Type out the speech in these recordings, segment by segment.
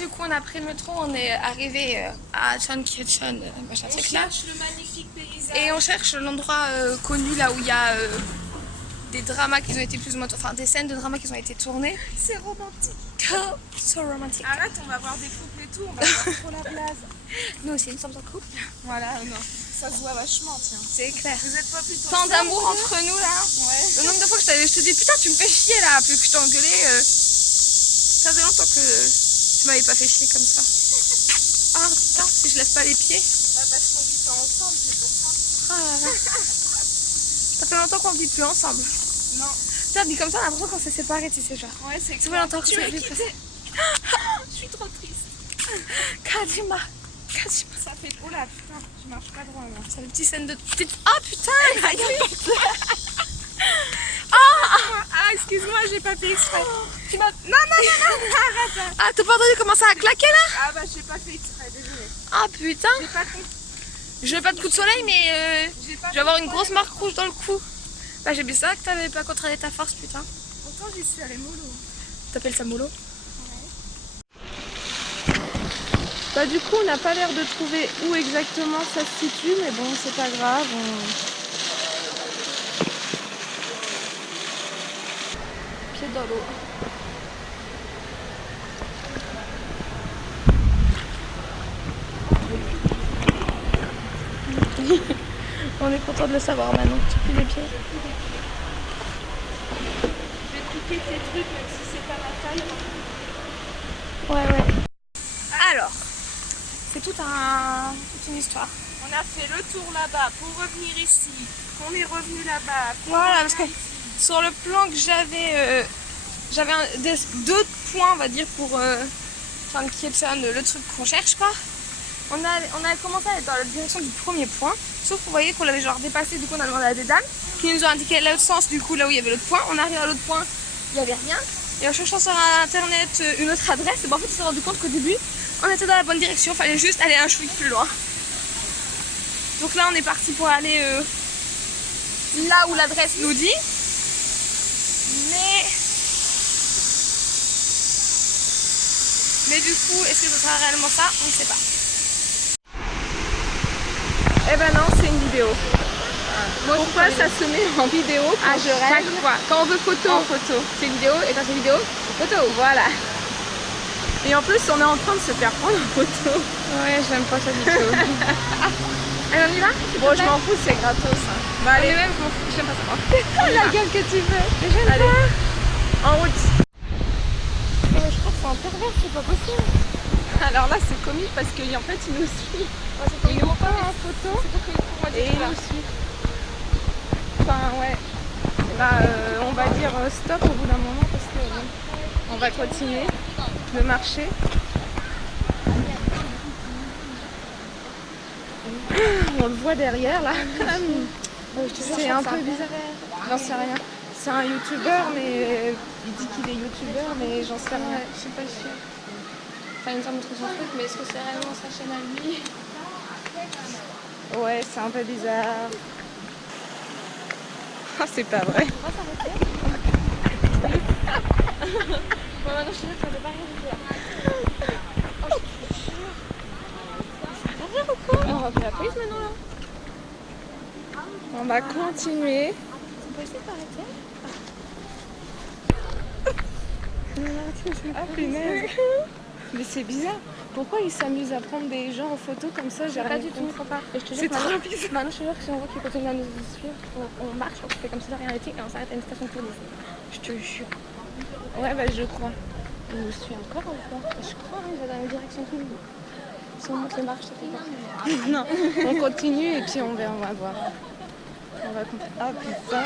du coup on a pris le métro, on est arrivé à Cheonggyecheon, machin truc là. Le magnifique paysage. Et on cherche l'endroit connu là où il y a des dramas qui ont été plus ou moins, enfin des scènes de dramas qui ont été tournées. C'est romantique. Oh, so romantique. Arrête, on va voir des couples et tout, on va voir trop la blase. Nous aussi nous sommes en couple. Voilà, non. Ça se voit vachement, tiens. C'est clair. Vous êtes pas plutôt Tant seuls, d'amour vous entre nous là. Ouais. Le nombre de fois que je te dis putain tu me fais chier là, plus que je t'ai engueulé. Ça faisait longtemps que tu m'avais pas fait chier comme ça. Ah putain, si je lève pas les pieds. Bah, parce qu'on vit pas ensemble, c'est pour ça. Ah là là. Ça fait longtemps qu'on vit plus ensemble. Non. Putain, dit comme ça, on a l'impression qu'on s'est séparés, tu sais, genre. Ouais, c'est Ça fait longtemps que tu je m'as suis quitté. Je suis trop triste. Kajima. Ça fait... Oh là, putain, je marche pas droit, moi. C'est une petite scène de petite. Ah putain. Ah, excuse-moi, j'ai pas fait exprès. Tu m'as... Non, arrête. Ah, t'as pas entendu comment ça a claqué là? Ah bah, j'ai pas fait exprès, désolé. Ah putain. J'ai pas compris. Je vais pas de coup de soleil, mais je vais avoir une grosse marque rouge dans le cou. Bah, j'ai bien ça que t'avais pas contrôlé ta force, putain. Pourtant, j'y suis allée mollo. T'appelles ça mollo? Bah du coup on n'a pas l'air de trouver où exactement ça se situe, mais bon c'est pas grave. Pied dans l'eau. On est content de le savoir maintenant, tu plies les pieds. Je vais piquer tes trucs, même si c'est pas ma taille. Ouais. Alors, c'est toute une histoire. On a fait le tour là-bas pour revenir ici. On est revenu là-bas. Voilà, parce que sur le plan que j'avais, deux points, on va dire, pour Cheonggyecheon, le truc qu'on cherche, quoi. On a commencé à aller dans la direction du premier point, sauf que vous voyez qu'on l'avait genre dépassé, du coup on a demandé à des dames qui nous ont indiqué l'autre sens, du coup là où il y avait l'autre point. On arrive à l'autre point, il n'y avait rien. Et en cherchant sur internet une autre adresse, et ben, en fait on s'est rendu compte qu'au début on était dans la bonne direction, il fallait juste aller un chouïc plus loin. Donc là on est parti pour aller là où l'adresse nous dit. Mais du coup, est-ce que ce sera réellement ça? On ne sait pas. Eh ben non, c'est une vidéo. Pourquoi ça se met en vidéo quand je rêve? Quand on veut photo, c'est vidéo, et quand c'est vidéo, c'est photo. Voilà. Et en plus, on est en train de se faire prendre en photo. Ouais, j'aime pas ça du tout. Allez, on y va? Bon, je m'en fous, c'est gratos. Hein. Bah, allez, même, je m'en fous, j'aime pas ça. la gueule que tu veux. Mais j'aime allez. pas. En route. Je crois que c'est un pervers, c'est pas possible. Alors là, c'est comique parce qu'en fait, il nous suit. Ouais, il nous prend en photo et il nous suit. Enfin, ouais. Là, on va dire stop au bout d'un moment parce que on va continuer de marcher. On le voit derrière là. C'est un peu bizarre. J'en sais rien. C'est un youtubeur, mais il dit qu'il est youtubeur, mais j'en sais rien. Je suis pas sûre. Enfin, il me semble que son truc, mais est-ce que c'est réellement sa chaîne à lui? Ouais, c'est un peu bizarre. Ah, c'est pas vrai. On va s'arrêter. Bon, maintenant je suis sûre que ça ne peut pas rien dire. Oh, je suis sûre. Ça va ou quoi? On va appeler la police maintenant là. On va continuer. On peut essayer de t'arrêter? Ah, punaise. Mais c'est bizarre. Pourquoi ils s'amusent à prendre des gens en photo comme ça? J'ai Pas rien du tout, compris. faut pas. Et je te jure C'est que trop maintenant, bizarre. maintenant, je te jure que si on voit qu'ils continuent à nous suivre, on marche, on fait comme si de rien n'était et on s'arrête à une station de police. Je te jure. Ouais, bah je crois. Il nous suit encore ou quoi? Je crois, hein, il va dans la même direction que nous. Si on monte les marches, ça fait pas. Non, on continue et puis on va voir. On va continuer. Ah putain.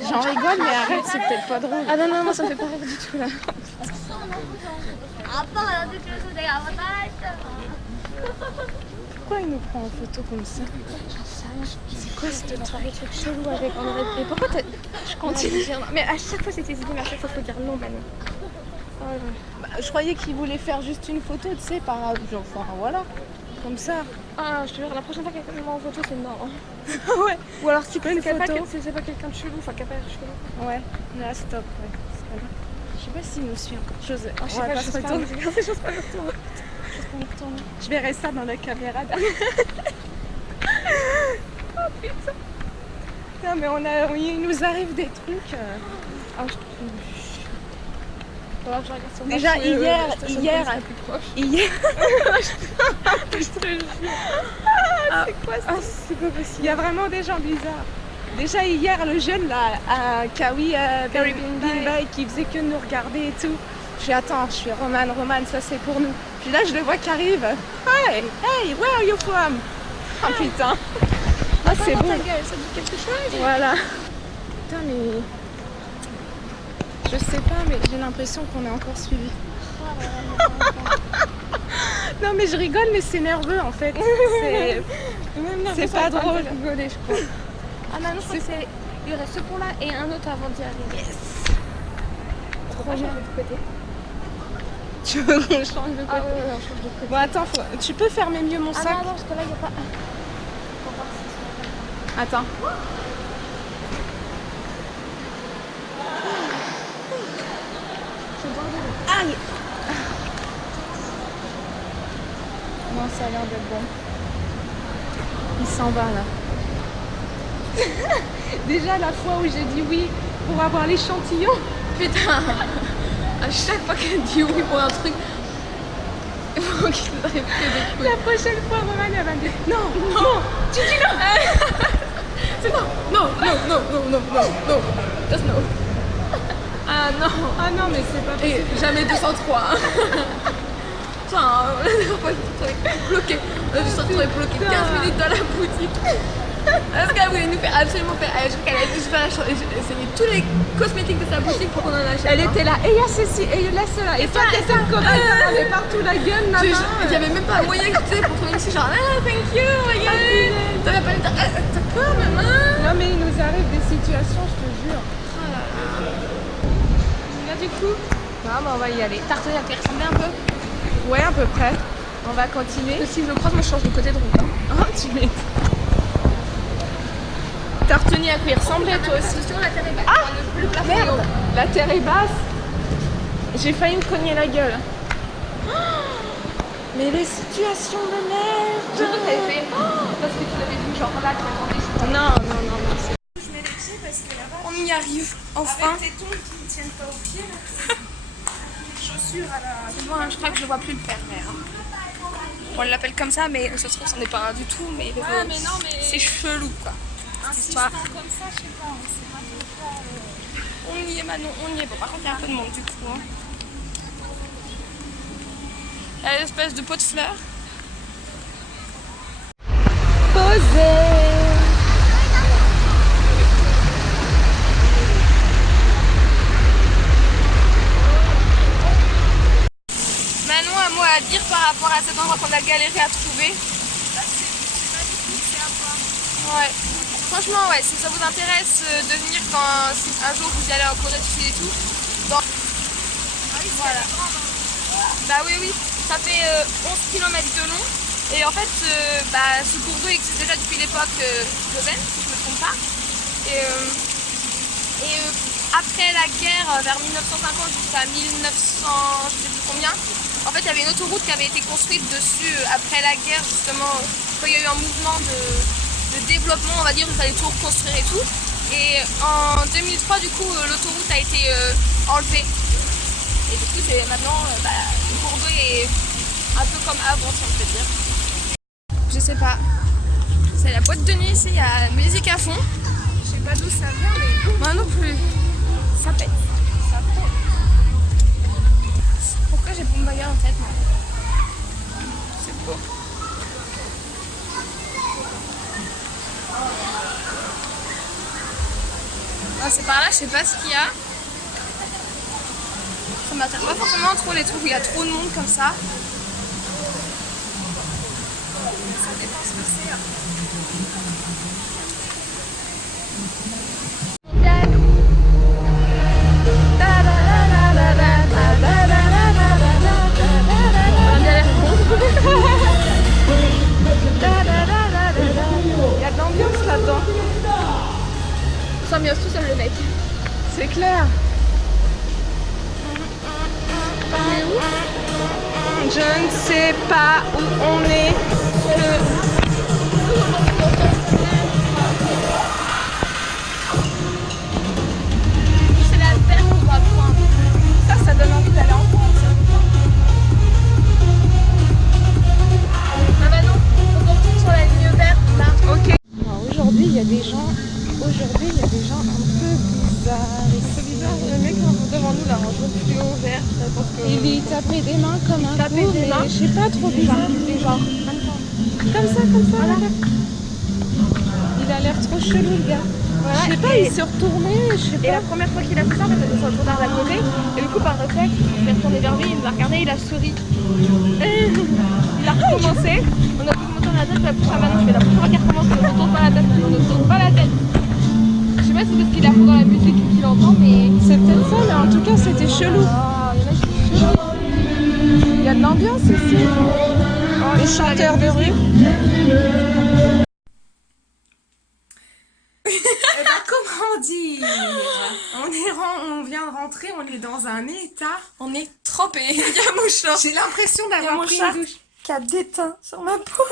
J'en rigole, mais arrête, c'est peut-être pas drôle. Ah non, non, moi ça me fait pas rire du tout là. Pourquoi il nous prend en photo comme ça? C'est quoi cette truc chelou avec on aurait... Mais pourquoi t'as... Je continue. Mais à chaque fois c'était hésité, mais à chaque fois faut dire non maintenant. Oh, ouais. Bah, je croyais qu'il voulait faire juste une photo, tu sais, par genre, enfin voilà, comme ça. Ah, je te jure, la prochaine fois que quelqu'un me met en photo, c'est non. Ouais. Ou alors si Une c'est pas, photo. c'est pas quelqu'un de chelou, enfin qui a pas l'air chelou. Ouais, là stop, ouais. Je sais pas s'il nous suit encore. Je sais Je sais pas, j'ose pas me regarder, j'ose pas me retourner. Je verrai ça dans la caméra derrière. Oh putain. Non mais il nous arrive des trucs. Ah, je Faut voir que je regarde sur ma Déjà fouille, hier, la plus proche. je te jure. C'est quoi ça? C'est pas possible. Il y a vraiment des gens bizarres. Déjà hier, le jeune là, à Kawi Binbay qui faisait que nous regarder et tout. Je suis Roman, ça c'est pour nous. Puis là, je le vois qui arrive. Hey, where are you from? Oh putain. Ah, c'est bon. Ta gueule, ça dit quelque chose? Voilà. Putain, mais. Je sais pas, mais j'ai l'impression qu'on est encore suivi. Non, mais je rigole, mais c'est nerveux en fait. C'est pas drôle. Rigoler, je crois. Ah non, je crois que c'est... Il reste ce pont-là et un autre avant d'y arriver. Yes. Trop bien. De côté. Tu veux qu'on change de côté? Ah ouais, on change de côté. Bon, attends, tu peux fermer mieux mon sac? Ah non, parce que là, il n'y a pas... Faut voir si c'est Attends. Aïe! Non, ça a l'air d'être bon. Il s'en va là. Déjà la fois où j'ai dit oui pour avoir l'échantillon. Putain. À chaque fois qu'elle dit oui pour un truc, il faut qu'il arrive que des couilles. La prochaine fois, Roman elle va me dire non, tu dis non. C'est non. Just no. Ah non, mais c'est pas et possible. jamais 203. Putain, on a dû bloqué. On a dû se retrouver bloqué 15 minutes dans la boutique. Parce qu'elle voulait nous faire absolument faire. Je crois qu'elle a dû se faire essayer tous les cosmétiques de sa boutique pour qu'on en achète. Elle était là, et il y a ceci, et il y a cela. Et toi, t'étais de Corée, on est partout la gueule, maman. Il n'y avait même pas moyen que tu sais pour trouver ici, genre thank you, my god. T'avais pas le temps. D'accord, maman. Non, mais il nous arrive des situations, je te jure. Là, du coup, On va y aller. t'as retenu à quoi il ressemblait un peu? Ouais, à peu près. On va continuer. Si je le croise, moi je change de côté de route. Oh, tu m'étonnes. T'as retenu à quoi il ressemblait toi aussi? Attention, la terre est basse. Ah, le plafond est merde, haut. la terre est basse. J'ai failli me cogner la gueule. Mais les situations de merde. Je crois que t'avais fait parce que tu l'avais vu genre là, tu m'attendais. Non. Je mets les pieds parce que là-bas, On y arrive, enfin. avec tes tongs qui ne tiennent pas aux pieds, là. Les chaussures à la... C'est bon, je crois que je vois plus le père, mais... On l'appelle comme ça, mais ça se trouve, c'en est pas un du tout, mais... mais non, mais... C'est chelou, quoi. Insistant comme ça, je sais pas, c'est pas trop... On y est, Manon, on y est. Bon, par contre, il y a un peu de monde, du coup. Hein. Il y a l'espèce de pot de fleurs. Manon, un mot à dire par rapport à cet endroit qu'on a galéré à trouver. Là, c'est magnifique, c'est à voir. Ouais. Franchement, ouais, si ça vous intéresse de venir quand si un jour vous y allez en Corée du Sud et tout, Ah oui, voilà. Bah oui, ça fait 11 km de long. Et en fait, ce cours d'eau existe déjà depuis l'époque Joseon, si je ne me trompe pas. Et après la guerre, vers 1950 jusqu'à 1900, je sais plus combien, en fait, il y avait une autoroute qui avait été construite dessus après la guerre, justement, quand il y a eu un mouvement de développement, on va dire, il fallait tout reconstruire et tout. Et en 2003, du coup, l'autoroute a été enlevée. Et du coup, c'est maintenant, le cours d'eau est un peu comme avant, si on peut dire. Je sais pas. C'est la boîte de nuit ici, il y a la musique à fond. Je sais pas d'où ça vient, mais... Moi non plus. Ça pète. Ça prend. Pourquoi j'ai Boombaga en tête, moi? C'est beau. Ah, c'est par là, je sais pas ce qu'il y a. Ça m'attire pas forcément trop les trucs où il y a trop de monde comme ça. Ça dépend ce que c'est, après. Il y a de l'ambiance là-dedans. On s'ambiance tout seul le mec. C'est clair. Je ne sais pas où on est. C'est la terre qu'on va prendre. Ça donne envie d'aller en France. Ah bah non, faut qu'on retourne sur la ligne verte là. Ok. Aujourd'hui, il y a des gens un peu bizarres. C'est bizarre, le mec devant nous là, en jaune fluo vert, parce que... Il tapait des mains comme un tapait coup, des mais mains. je sais pas, trop bizarre. Genre, Comme ça, voilà. Il a l'air trop chelou, le gars. voilà. Je sais pas, il s'est retourné, je sais Et pas. la première fois qu'il a fait ça, en fait, on était sur le trottoir d'à côté, et du coup, par réflexe, il s'est retourné vers lui, il nous a regardé, il a souri. Il a recommencé, on a pu monter la tête, la prochaine maintenant, je fais la prochaine fois qu'il recommence, on ne tourne pas la tête, on ne tourne pas la tête. Je sais pas si c'est parce qu'il a fond dans la musique qu'il entend, mais... C'est peut-être ça, mais en tout cas, c'était chelou. Ah, il y en a qui sont chelous. Il y a de l'ambiance ici. Les chanteurs de rue. Eh ben, comment dire? On vient de rentrer, on est dans un état. On est trempés, il y a mon short. J'ai l'impression Il y a d'avoir mon pris chat une douche. qui a déteint sur ma peau.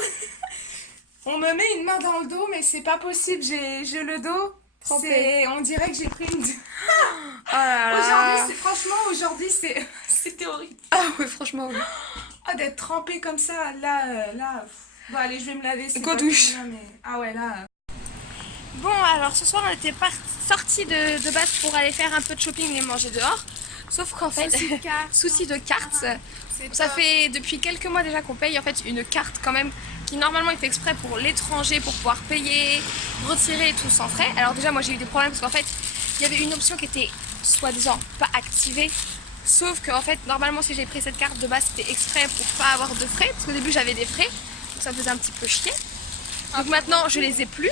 On me met une main dans le dos, mais c'est pas possible. J'ai le dos. Trempé. On dirait que j'ai pris une. Oh là là. Aujourd'hui, c'était horrible. Ah ouais, franchement, oui. Ah, d'être trempé comme ça, là. Bon, allez, je vais me laver. C'est Go pas douche. tout, là, mais... Ah ouais, là. Bon, alors ce soir, on était sortis de base pour aller faire un peu de shopping et manger dehors. Sauf qu'en fait, souci de carte. Ça fait depuis quelques mois déjà qu'on paye en fait une carte quand même qui normalement est fait exprès pour l'étranger pour pouvoir payer, retirer et tout sans frais. Alors déjà moi j'ai eu des problèmes parce qu'en fait il y avait une option qui était soi-disant pas activée. Sauf qu'en fait normalement si j'ai pris cette carte de base c'était exprès pour pas avoir de frais. Parce qu'au début j'avais des frais donc ça me faisait un petit peu chier. Donc maintenant je les ai plus.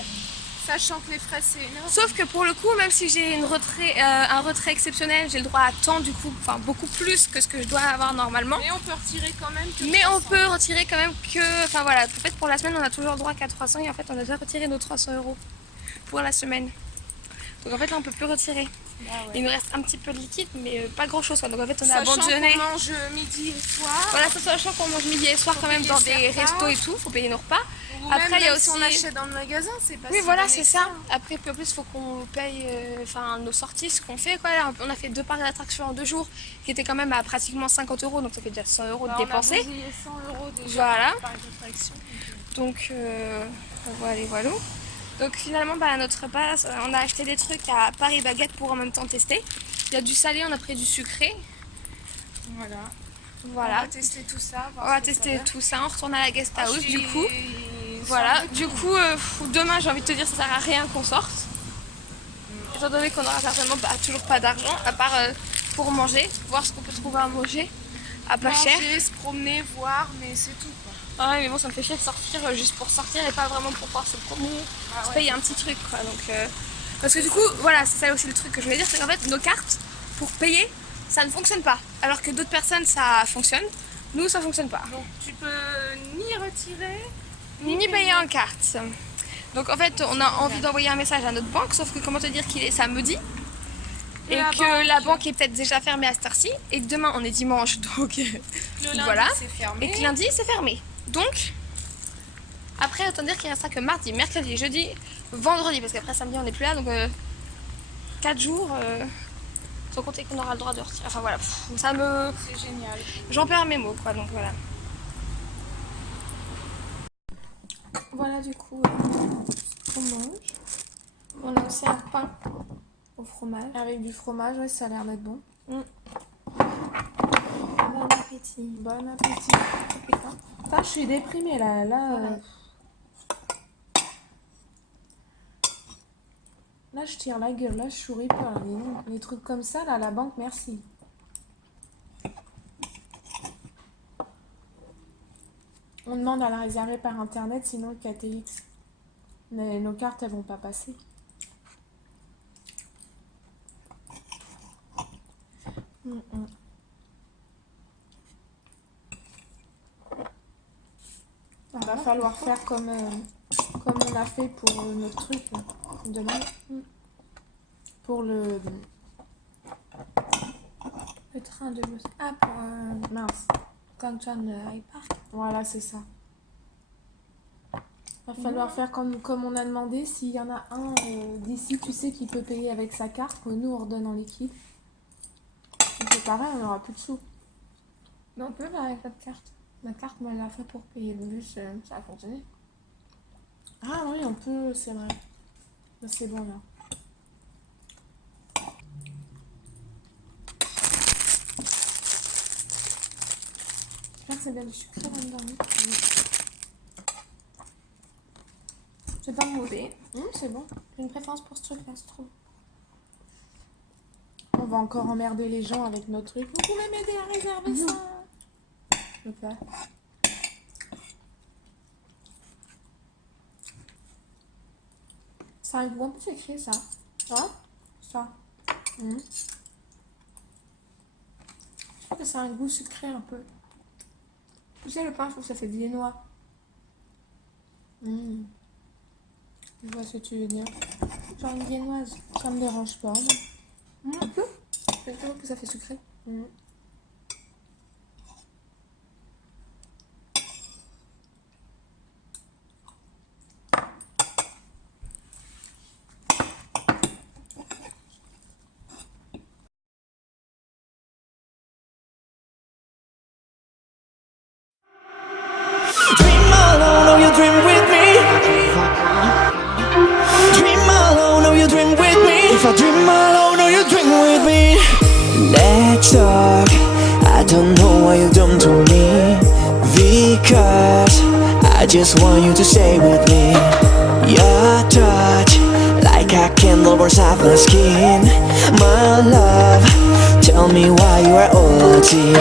Sachant que les frais, c'est énorme. Sauf que pour le coup, même si j'ai un retrait exceptionnel, j'ai le droit à tant du coup, enfin beaucoup plus que ce que je dois avoir normalement. Mais on peut retirer quand même. Mais on peut retirer quand même que, enfin voilà, en fait pour la semaine on a toujours le droit qu'à 300 et en fait on a déjà retiré nos 300 € pour la semaine. Donc en fait là on peut plus retirer. Ah ouais. Il nous reste un petit peu de liquide mais pas grand chose quoi. Donc en fait on a Sachant abandonné. qu'on mange midi et soir. Voilà, sachant qu'on mange midi et soir quand même dans des restos et tout, faut payer nos repas. Après, il y a aussi. Si on achète dans le magasin, c'est pas Oui, si voilà, donné c'est que ça. Après, puis en plus, il faut qu'on paye nos sorties, ce qu'on fait. Quoi. Là, on a fait 2 parcs d'attractions en 2 jours, qui étaient quand même à pratiquement 50 €, donc ça fait déjà 100 € de dépensés. On a bousillé 100 € déjà. Voilà. Par d'attraction. Donc, voilà. Donc, finalement, à notre base, on a acheté des trucs à Paris Baguette pour en même temps tester. Il y a du salé, on a pris du sucré. Voilà. On Voilà. va tester tout ça. On va tester tout ça. On retourne à la guest house, du coup. Voilà, du coup, demain j'ai envie de te dire ça sert à rien qu'on sorte. Étant donné qu'on aura certainement toujours pas d'argent, à part pour manger, voir ce qu'on peut trouver à manger à pas cher. Manger, se promener, voir, mais c'est tout quoi. Ah ouais, mais bon, ça me fait chier de sortir juste pour sortir et pas vraiment pour pouvoir se promener, se payer un petit truc quoi. Donc, parce que du coup, voilà, c'est ça aussi le truc que je voulais dire, c'est qu'en fait nos cartes pour payer ça ne fonctionne pas. Alors que d'autres personnes ça fonctionne, nous ça fonctionne pas. Donc tu peux ni retirer. Ni payer en carte. Donc en fait, on a envie d'envoyer un message à notre banque, sauf que comment te dire qu'il est samedi et que la banque est peut-être déjà fermée à cette heure-ci et que demain on est dimanche, donc Le voilà. lundi, c'est fermé. Et que lundi c'est fermé. Donc après, autant dire qu'il restera que mardi, mercredi, jeudi, vendredi, parce qu'après samedi on n'est plus là, donc 4 jours. Sans compter qu'on aura le droit de retirer. Enfin voilà, ça me. C'est génial. J'en perds mes mots quoi, donc voilà. Voilà du coup, on mange. On a aussi un pain au fromage. Avec du fromage, ouais, ça a l'air d'être bon. Bon appétit. Bon appétit. Putain. Putain, je suis déprimée là. Là, je tire la gueule, là, je souris pas. Les trucs comme ça, là, la banque, merci. On demande à la réserver par internet, sinon le KTX. Mais nos cartes, elles vont pas passer. Il va falloir faire comme on a fait pour notre truc là, demain. Pour Le train de Los... Ah, pour mince. Gangcheon High Park. Voilà, c'est ça. Va falloir faire comme on a demandé. S'il y en a un d'ici, tu sais, qui peut payer avec sa carte, que nous on redonne en liquide. Donc c'est pareil, on n'aura plus de sous. Mais on peut faire avec notre carte. Ma carte, moi, elle l'a fait pour payer le bus, ça a fonctionné. Ah oui, on peut, c'est vrai. C'est bon là. J'espère que c'est bien du sucré là-dedans. C'est pas mauvais. C'est bon. J'ai une préférence pour ce truc-là, c'est trop. On va encore emmerder les gens avec nos trucs. Vous pouvez m'aider à réserver ça. Je peux pas. Ça a un goût un peu sucré, ça. Ouais. Ça. Je trouve que ça a un goût sucré un peu. Tu sais, le pain, je trouve que ça fait viennois. Je vois ce que tu veux dire. Genre une viennoise. Ça me dérange pas. Un peu. Je trouve que ça fait sucré. Dream alone, oh you dream with me. Dream alone, oh you dream with me. If I dream alone, oh you dream with me. Let's talk. I don't know what you've done to me, because I just want you to stay with me. Your touch, like a candle burns off my skin. My love, tell me why you are OT.